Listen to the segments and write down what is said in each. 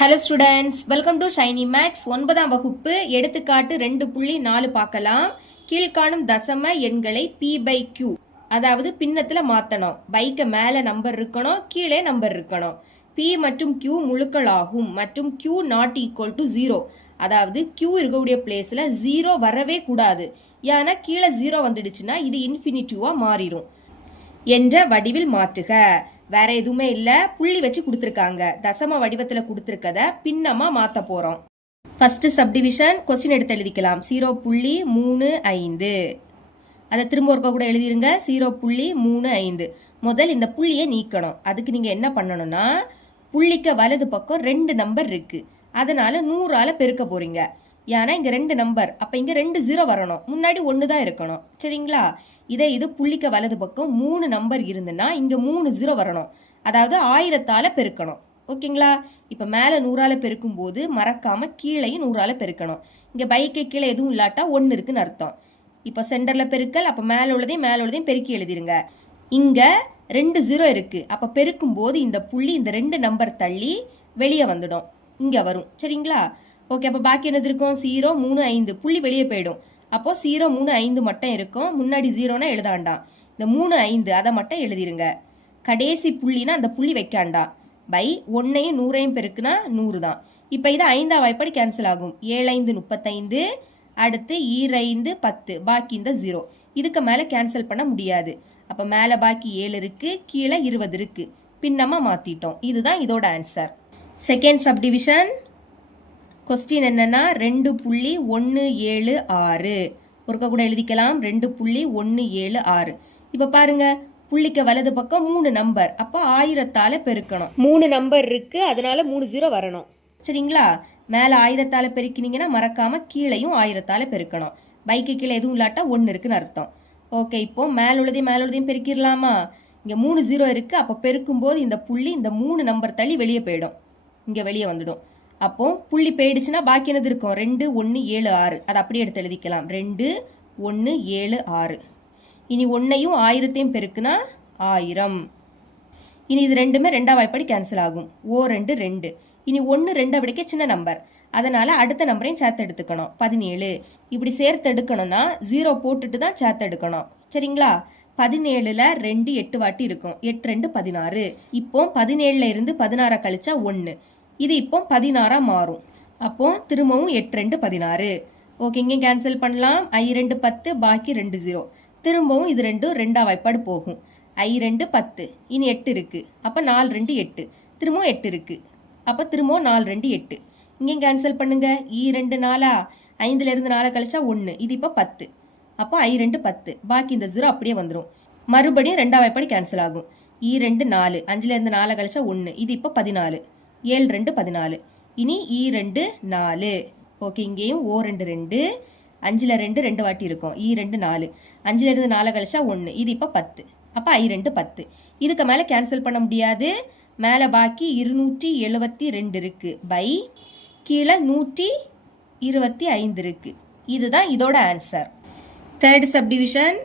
Hello students welcome to Shiny Maths ஒன்பதாம் வகுப்பு எடுத்துக்காட்டு ரெண்டு புள்ளி நாலு பார்க்கலாம். கீழ்காணும் தசம எண்களை பி பை கியூ அதாவது பின்னத்தில் மாற்றணும் பைக்கை மேலே நம்பர் இருக்கணும் கீழே நம்பர் இருக்கணும். பி மற்றும் கியூ முழுக்களாகும். மற்றும் Q not equal to zero அதாவது கியூ இருக்கக்கூடிய பிளேஸில் ஜீரோ வரவே கூடாது. ஏன்னா கீழே ஜீரோ வந்துடுச்சுன்னா இது இன்ஃபினிட்டிவாக மாறிடும் என்ற வடிவில் மாற்றுக. வேற எதுவுமே இல்ல. புள்ளி வச்சு கொடுத்துருக்காங்க. தசம வடிவத்துல கொடுத்துருக்கத பின்னமா மாத்த போறோம். ஃபர்ஸ்ட் சப்டிவிஷன் கொஸ்டின் எடுத்து எழுதிக்கலாம். ஜீரோ புள்ளி மூணு ஐந்து. அதை திரும்ப ஒருக்க கூட எழுதிருங்க. ஜீரோ புள்ளி மூணு ஐந்து. முதல் இந்த புள்ளியை நீக்கணும். அதுக்கு நீங்க என்ன பண்ணணும்னா புள்ளிக்கு வலது பக்கம் ரெண்டு நம்பர் இருக்கு. அதனால நூறால பெருக்க போறீங்க. ஏன்னா இங்கே ரெண்டு நம்பர் அப்போ இங்கே ரெண்டு ஜீரோ வரணும். முன்னாடி ஒன்று தான் இருக்கணும். சரிங்களா? இதே இது புள்ளிக்க வலது பக்கம் மூணு நம்பர் இருந்துன்னா இங்கே மூணு ஜீரோ வரணும். அதாவது ஆயிரத்தால் பெருக்கணும். ஓகேங்களா? இப்போ மேலே நூறால் பெருக்கும் போது மறக்காமல் கீழேயும் நூறால் பெருக்கணும். இங்கே பைக்கு கீழே எதுவும் இல்லாட்டா ஒன்று இருக்குன்னு அர்த்தம். இப்போ சென்டரில் பெருக்கல் அப்போ மேலே உள்ளதையும் மேலே உள்ளதையும் பெருக்கி எழுதிருங்க. இங்கே ரெண்டு ஜீரோ இருக்குது அப்போ பெருக்கும் போது இந்த புள்ளி இந்த ரெண்டு நம்பர் தள்ளி வெளியே வந்துடும். இங்கே வரும். சரிங்களா? ஓகே அப்போ பாக்கி என்னது இருக்கும்? ஜீரோ மூணு ஐந்து. புள்ளி வெளியே போயிடும். அப்போ ஜீரோ மூணு ஐந்து மட்டும் இருக்கும். முன்னாடி ஜீரோனா எழுதாண்டாம் இந்த மூணு ஐந்து அதை மட்டும் எழுதிருங்க. கடைசி புள்ளினா அந்த புள்ளி வைக்காண்டாம் பை ஒன்னையும் நூறையும் பெருக்குனா நூறு தான். இப்போ இது ஐந்தாம் வாய்ப்படி கேன்சல் ஆகும். ஏழைந்து முப்பத்தைந்து. அடுத்து ஈரைந்து பத்து. பாக்கி இந்த ஜீரோ இதுக்கு மேலே கேன்சல் பண்ண முடியாது. அப்போ மேலே பாக்கி ஏழு இருக்கு கீழே இருபது இருக்கு. பின்னமாக மாற்றிட்டோம் இதுதான் இதோட ஆன்சர் செகண்ட் சப்டிவிஷன் கொஸ்டின் என்னன்னா ரெண்டு புள்ளி ஒன்று ஏழு ஆறு. ஒருக்க கூட எழுதிக்கலாம். ரெண்டு புள்ளி ஒன்று ஏழு ஆறு. இப்போ பாருங்க புள்ளிக்கு வலது பக்கம் மூணு நம்பர் அப்போ ஆயிரத்தால பெருக்கணும். மூணு நம்பர் இருக்கு அதனால மூணு ஜீரோ வரணும். சரிங்களா? மேலே ஆயிரத்தால பெருக்கினீங்கன்னா மறக்காம கீழையும் ஆயிரத்தால பெருக்கணும். பைக்கு கீழே எதுவும் இல்லாட்டா ஒன்று இருக்குன்னு அர்த்தம். ஓகே இப்போ மேலுள்ளதையும் மேலுள்ளதையும் பெருக்கிடலாமா? இங்கே மூணு ஜீரோ இருக்கு. அப்போ பெருக்கும்போது இந்த புள்ளி இந்த மூணு நம்பர் தள்ளி வெளியே போயிடும். இங்கே வெளியே வந்துடும். அப்போ புள்ளி போயிடுச்சுன்னா பாக்கி என்னது இருக்கும்? ரெண்டு ஒன்று ஏழு ஆறு. அதை அப்படியே எடுத்து எழுதிக்கலாம். ரெண்டு ஒன்று ஏழு ஆறு. இனி ஒன்றையும் ஆயிரத்தையும் பெருக்குனா ஆயிரம். இனி இது ரெண்டுமே ரெண்டாம் வாய்ப்படி கேன்சல் ஆகும். ஓ ரெண்டு ரெண்டு. இனி ஒன்று ரெண்டை விடைக்க சின்ன நம்பர் அதனால் அடுத்த நம்பரையும் சேர்த்து எடுத்துக்கணும். பதினேழு. இப்படி சேர்த்து எடுக்கணும்னா ஜீரோ போட்டுட்டு தான் சேர்த்து எடுக்கணும். சரிங்களா? பதினேழில் ரெண்டு எட்டு வாட்டி இருக்கும். எட்டு ரெண்டு பதினாறு. இப்போ பதினேழில் இருந்து பதினாறை கழிச்சா ஒன்று இது இப்போ பதினாறாக மாறும். அப்போது திரும்பவும் எட்டு ரெண்டு பதினாறு. ஓகே இங்கேயும் கேன்சல் பண்ணலாம். ஐ ரெண்டு பத்து பாக்கி ரெண்டு ஜீரோ திரும்பவும் இது ரெண்டும் ரெண்டாக வாய்ப்பாடு போகும். ஐ ரெண்டு பத்து இனி எட்டு இருக்குது அப்போ நாலு ரெண்டு எட்டு. திரும்பவும் எட்டு இருக்குது அப்போ திரும்பவும் நாலு ரெண்டு எட்டு. இங்கேயும் கேன்சல் பண்ணுங்கள் ஈ e ரெண்டு நாலா? ஐந்துலேருந்து இருந்து கழிச்சா ஒன்று இது இப்போ பத்து. அப்போ ஐ ரெண்டு பத்து. பாக்கி இந்த ஜீரோ அப்படியே வந்துடும் மறுபடியும் ரெண்டாம் வாய்ப்பாடு கேன்சல் ஆகும். இ ரெண்டு நாலு. அஞ்சுலேருந்து நாலு கழிச்சா ஒன்று இது இப்போ பதினாலு. ஏழு ரெண்டு பதினாலு. இனி ஈ ரெண்டு நாலு. ஓகே இங்கேயும் ஓ ரெண்டு ரெண்டு அஞ்சில் ரெண்டு ரெண்டு வாட்டி இருக்கும். ஈ ரெண்டு நாலு. அஞ்சில் இருந்து நாலு கழிச்சா ஒன்று இது இப்போ பத்து. அப்போ ஐ ரெண்டு பத்து. இதுக்கு மேலே கேன்சல் பண்ண முடியாது. மேலே பாக்கி இருநூற்றி எழுபத்தி ரெண்டு இருக்குது பை கீழே நூற்றி இருபத்தி ஐந்து இருக்குது இதுதான் இதோட answer third subdivision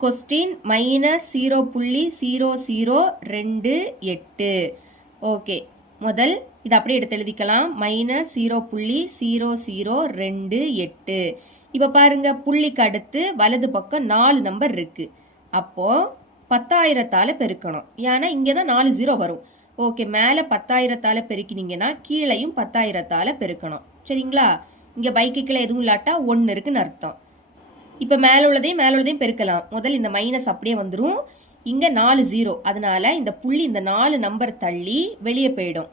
question minus zero புள்ளி ஜீரோ ஜீரோ ரெண்டு எட்டு. ஓகே முதல் இதை அப்படியே எடுத்து எழுதிக்கலாம். மைனஸ் ஜீரோ புள்ளி ஜீரோ ஜீரோ ரெண்டு எட்டு. இப்போ பாருங்க புள்ளிக்கு அடுத்து வலது பக்கம் நாலு நம்பர் இருக்கு. அப்போ பத்தாயிரத்தால் பெருக்கணும். ஏன்னா இங்கே தான் நாலு ஜீரோ வரும். ஓகே மேலே பத்தாயிரத்தால் பெருக்கினீங்கன்னா கீழையும் பத்தாயிரத்தால் பெருக்கணும். சரிங்களா? இங்கே பைக்கு கீழே எதுவும் இல்லாட்டா ஒன்று இருக்குன்னு அர்த்தம். இப்போ மேலே உள்ளதையும் மேலே உள்ளதையும் பெருக்கலாம். முதல் இந்த மைனஸ் அப்படியே வந்துடும் இங்கே நாலு ஜீரோ அதனால இந்த புள்ளி இந்த நாலு நம்பர் தள்ளி வெளியே போயிடும்.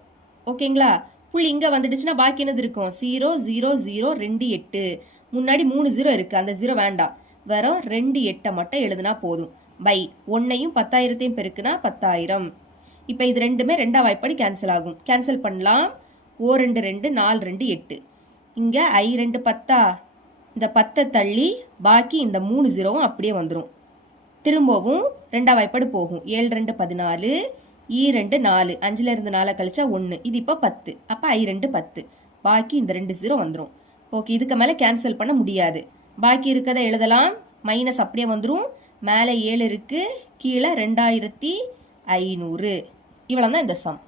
ஓகேங்களா? புள்ளி இங்கே வந்துடுச்சுன்னா பாக்கி என்னது இருக்கும்? ஜீரோ ஜீரோ ஜீரோ ரெண்டு எட்டு. முன்னாடி மூணு ஜீரோ இருக்குது அந்த ஜீரோ வேண்டாம். வெறும் ரெண்டு எட்டை மட்டும் எழுதுனா போதும். பை ஒன்னையும் பத்தாயிரத்தையும் பெருக்குனா பத்தாயிரம். இப்போ இது ரெண்டுமே ரெண்டாம் வாய்ப்படி கேன்சல் ஆகும். கேன்சல் பண்ணலாம். ஓ ரெண்டு ரெண்டு நாலு ரெண்டு எட்டு. இங்கே ஐ ரெண்டு பத்தா? இந்த பத்தை தள்ளி பாக்கி இந்த மூணு ஜீரோவும் அப்படியே வந்துடும் திரும்பவும் ரெண்டாம் வாய்ப்பாடு போகும். ஏழு ரெண்டு பதினாலு ஈ ரெண்டு நாலு. அஞ்சில் இருந்து நாலை கழிச்சா ஒன்று இது இப்போ பத்து. அப்போ ஐ ரெண்டு பத்து. பாக்கி இந்த ரெண்டு ஜீரோ வந்துடும் ஓகே இதுக்கு மேலே கேன்சல் பண்ண முடியாது. பாக்கி இருக்கதை எழுதலாம். மைனஸ் அப்படியே வந்துடும் மேலே ஏழு இருக்குது கீழே ரெண்டாயிரத்தி ஐநூறு. இவ்வளோ தான் இந்த சம்